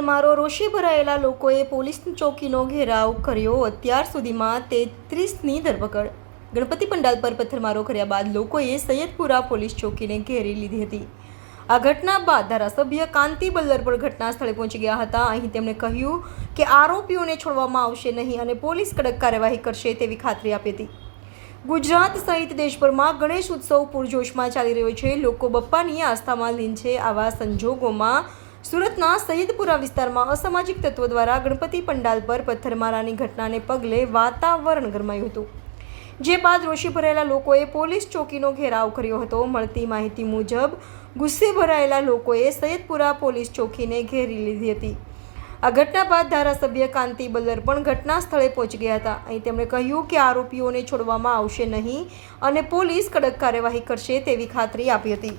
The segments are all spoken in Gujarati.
પથ્થરમારો રોષે ભરાયેલા લોકોએ પોલીસ ચોકીનો ઘેરાવ કર્યો। અત્યાર સુધીમાં 33ની ધરપકડ। ગણપતિ પંડાલ પર પથ્થરમારો કર્યા બાદ લોકોએ સૈયદપુરા પોલીસ ચોકીને ઘેરી લીધી હતી। આ ઘટના બાદ ધારાસભ્ય કાંતિ બલ્લર પણ ઘટના સ્થળે પહોંચી ગયા હતા। અહીં તેમણે કહ્યું કે આરોપીઓને છોડવામાં આવશે નહીં અને પોલીસ કડક કાર્યવાહી કરશે તેવી ખાતરી આપી હતી। ગુજરાત સહિત દેશભરમાં ગણેશ ઉત્સવ પૂરજોશમાં ચાલી રહ્યો છે। લોકો બપ્પાની આસ્થામાં લીન છે। આવા સંજોગોમાં સુરતના સૈયદપુરા વિસ્તારમાં અસામાજિક તત્વો દ્વારા ગણપતિ પંડાલ પર પથ્થરમારાની ઘટનાને પગલે વાતાવરણ ગરમાયું હતું, જે બાદ રોષે ભરાયેલા લોકોએ પોલીસ ચોકીનો ઘેરાવ કર્યો હતો। મળતી માહિતી મુજબ ગુસ્સે ભરાયેલા લોકોએ સૈયદપુરા પોલીસ ચોકીને ઘેરી લીધી હતી। આ ઘટના બાદ ધારાસભ્ય કાંતિ બલ્લર પણ ઘટના સ્થળે પહોંચી ગયા હતા। અહીં તેમણે કહ્યું કે આરોપીઓને છોડવામાં આવશે નહીં અને પોલીસ કડક કાર્યવાહી કરશે તેવી ખાતરી આપી હતી।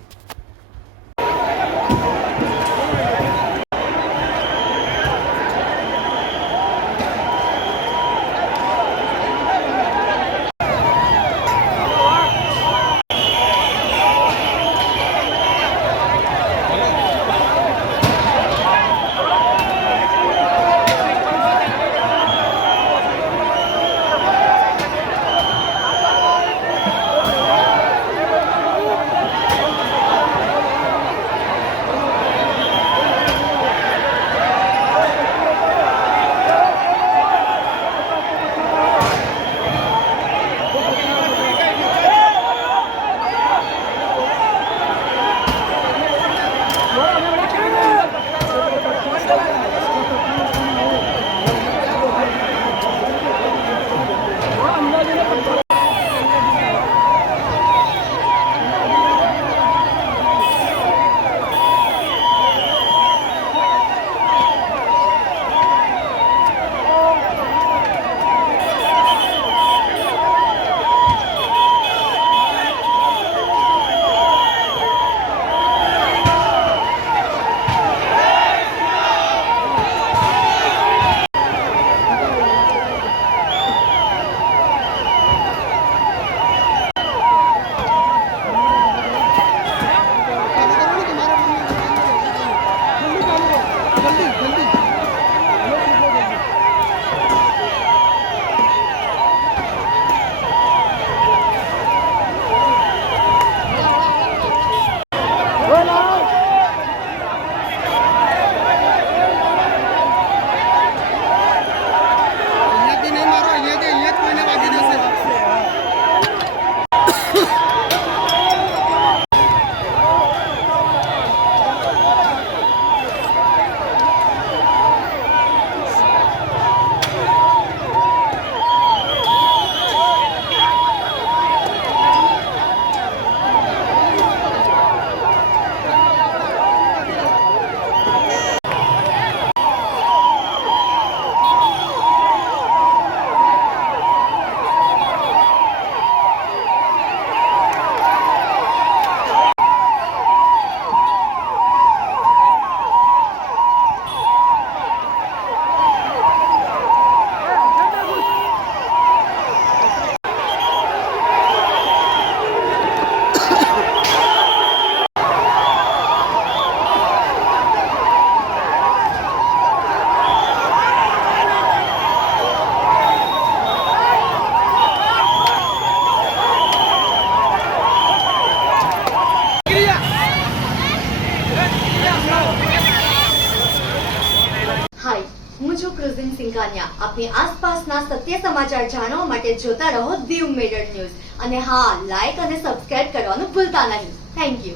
हाय, હું છું ક્રુઝિન સિંઘાનિયા। આપની આસપાસના સત્ય સમાચાર જાણવા માટે જોતા રહો દીવ મિરર ન્યૂઝ અને હા, લાઈક અને સબસ્ક્રાઇબ કરવાનું ભૂલતા નહીં। Thank you.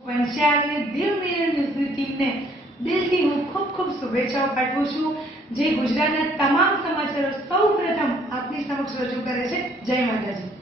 પંચાયતને દીવ મિરર ન્યૂઝની ટીમને દિલથી હું ખૂબ શુભેચ્છાઓ પાઠવું છું, જે ગુજરાતના તમામ સમાચારો સૌપ્રથમ આપની સમક્ષ રજૂ કરે છે। જય માતાજી।